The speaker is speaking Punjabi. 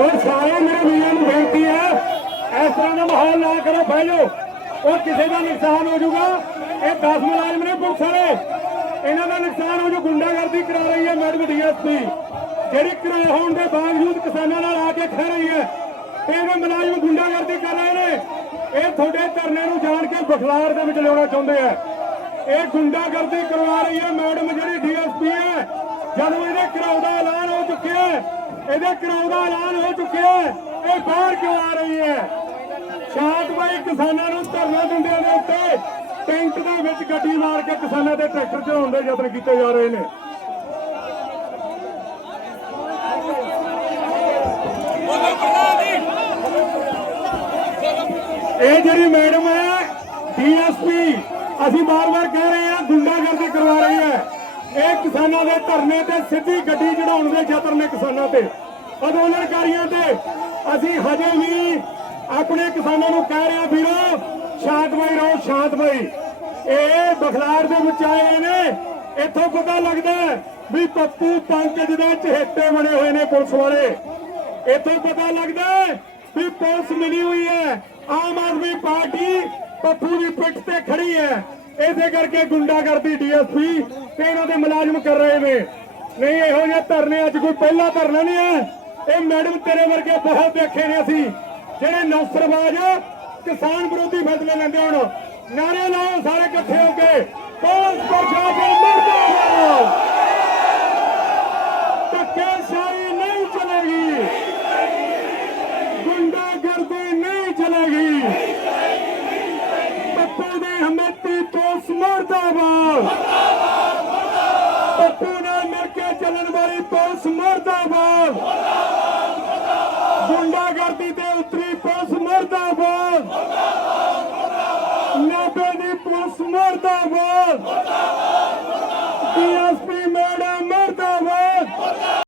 और सारे मेरे भैया बेनती है। इस तरह का माहौल ना करो भाई ਉਹ ਕਿਸੇ ਦਾ ਨੁਕਸਾਨ ਹੋ ਜਾਊਗਾ। ਇਹ 10 ਮੁਲਾਜ਼ਮ ਨੇ ਪੁਲਿਸ ਵਾਲੇ। ਇਹਨਾਂ ਦਾ ਨੁਕਸਾਨ ਹੋ ਜਾਊ, ਗੁੰਡਾਗਰਦੀ ਕਰਾ ਰਹੀ ਹੈ ਮੈਡਮ ਡੀਐਸਪੀ। ਜਿਹੜੀ ਕਿਰਾਏ ਹੋਣ ਦੇ ਬਾਵਜੂਦ ਕਿਸਾਨਾਂ ਨਾਲ ਆ ਕੇ ਖੜ ਰਹੀ ਹੈ। ਤੇ ਮੁਲਾਜ਼ਮ ਗੁੰਡਾਗਰਦੀ ਕਰ ਰਹੇ ਨੇ। ਇਹ ਤੁਹਾਡੇ ਧਰਨੇ ਨੂੰ ਜਾਣ ਕੇ ਬਖਲਾਰ ਦੇ ਵਿੱਚ ਲਿਆਉਣਾ ਚਾਹੁੰਦੇ ਆ। ਇਹ ਗੁੰਡਾਗਰਦੀ ਕਰਵਾ ਰਹੀ ਹੈ ਮੈਡਮ ਜਿਹੜੀ ਡੀਐਸਪੀ ਹੈ। ਜਦੋਂ ਇਹਦੇ ਕਰਾਉ ਦਾ ਐਲਾਨ ਹੋ ਚੁੱਕਿਆ ਹੈ, ਇਹਦੇ ਕਰਾਉ ਦਾ ਐਲਾਨ ਹੋ ਚੁੱਕਿਆ ਹੈ, ਇਹ ਬਾਹਰ ਕਿਉਂ ਆ ਰਹੀ ਹੈ? ਕਿਸਾਨਾਂ ਨੂੰ ਧਰਨਾ ਦਿੰਦਿਆਂ ਦੇ ਉੱਤੇ ਟੈਂਕ ਦੇ ਵਿੱਚ ਗੱਡੀ ਮਾਰ ਕੇ ਕਿਸਾਨਾਂ ਦੇ ਟਰੈਕਟਰ ਚੜਾਉਣ ਦੇ ਯਤਨ ਕੀਤੇ ਜਾ ਰਹੇ ਨੇ। ਇਹ ਜਿਹੜੀ ਮੈਡਮ ਹੈ, ਡੀਐਸਪੀ, ਅਸੀਂ ਬਾਰ-ਬਾਰ ਕਹਿ ਰਹੇ ਹਾਂ, ਗੁੰਡਾਗਰਦੀ ਕਰਵਾ ਰਹੀ ਹੈ। ਇਹ ਕਿਸਾਨਾਂ ਦੇ ਧਰਨੇ ਤੇ ਸਿੱਧੀ ਗੱਡੀ ਚੜਾਉਣ ਦੇ ਯਤਨ ਨੇ ਕਿਸਾਨਾਂ ਤੇ। ਅੰਦੋਲਨਕਾਰੀਆਂ ਤੇ ਅਸੀਂ ਹਜੇ ਵੀ ਆਪਣੇ ਕਿਸਾਨਾਂ ਨੂੰ ਕਹਿ ਰਿਹਾ ਵੀਰੋ, ਸ਼ਾਂਤਮਈ ਰਹੋ, ਸ਼ਾਂਤਮਈ। ਇਹ ਬਖਲਾਰ ਦੇ ਵਿੱਚ ਆਏ ਨੇ। ਇੱਥੋਂ ਪਤਾ ਲੱਗਦਾ ਵੀ ਪੱਪੂ ਪੰਕਜ ਦੇ ਚਹੇਤੇ ਬਣੇ ਹੋਏ ਨੇ ਪੁਲਿਸ ਵਾਲੇ। ਇੱਥੋਂ ਪਤਾ ਲੱਗਦਾ ਵੀ ਪੁਲਿਸ ਮਿਲੀ ਹੋਈ ਹੈ। ਆਮ ਆਦਮੀ ਪਾਰਟੀ ਪੱਪੂ ਦੀ ਪਿੱਠ ਤੇ ਖੜੀ ਹੈ। ਇਸੇ ਕਰਕੇ ਗੁੰਡਾਗਰਦੀ ਡੀਐਸਪੀ ਤੇ ਇਹਨਾਂ ਦੇ ਮੁਲਾਜ਼ਮ ਕਰ ਰਹੇ ਨੇ। ਨਹੀਂ, ਇਹੋ ਜਿਹੇ ਧਰਨੇ ਅੱਜ ਕੋਈ ਪਹਿਲਾ ਧਰਨਾ ਨਹੀਂ ਹੈ। ਇਹ ਮੈਡਮ ਤੇਰੇ ਵਰਗੇ ਬਹੁਤ ਦੇਖੇ ਨੇ ਅਸੀਂ। ਜਿਹੜੇ ਨੌਸਰਬਾਜ਼ ਕਿਸਾਨ ਵਿਰੋਧੀ ਫੈਸਲੇ ਲੈਂਦੇ ਹੁਣ। ਨਾਰੇ ਲਾਓ ਸਾਰੇ ਇਕੱਠੇ ਹੋ ਕੇ। ਪੁਲਿਸ ਪ੍ਰਸ਼ਾਸਨ ਮਰਦਾਬਾਦ। ਧੱਕੇਸ਼ਾਹੀ ਨਹੀਂ ਚਲੇਗੀ। ਗੁੰਡਾਗਰਦੀ ਨਹੀਂ ਚਲੇਗੀ। ਪੱਪੂ ਦੇ ਹਮੇਤੀ ਪੁਲਿਸ ਮਰਦਾਬਾਦ। ਪੱਪੂ ਨਾਲ ਮਿਲ ਕੇ ਚੱਲਣ ਵਾਲੀ ਪੁਲਿਸ ਮਰਦਾਬਾਦ। ਮਰਦਾਬਾਦ। ਨਾਬੇ ਦੀ ਪੁਲਿਸ ਮਰਦਾਬਾਦ। ਡੀਆ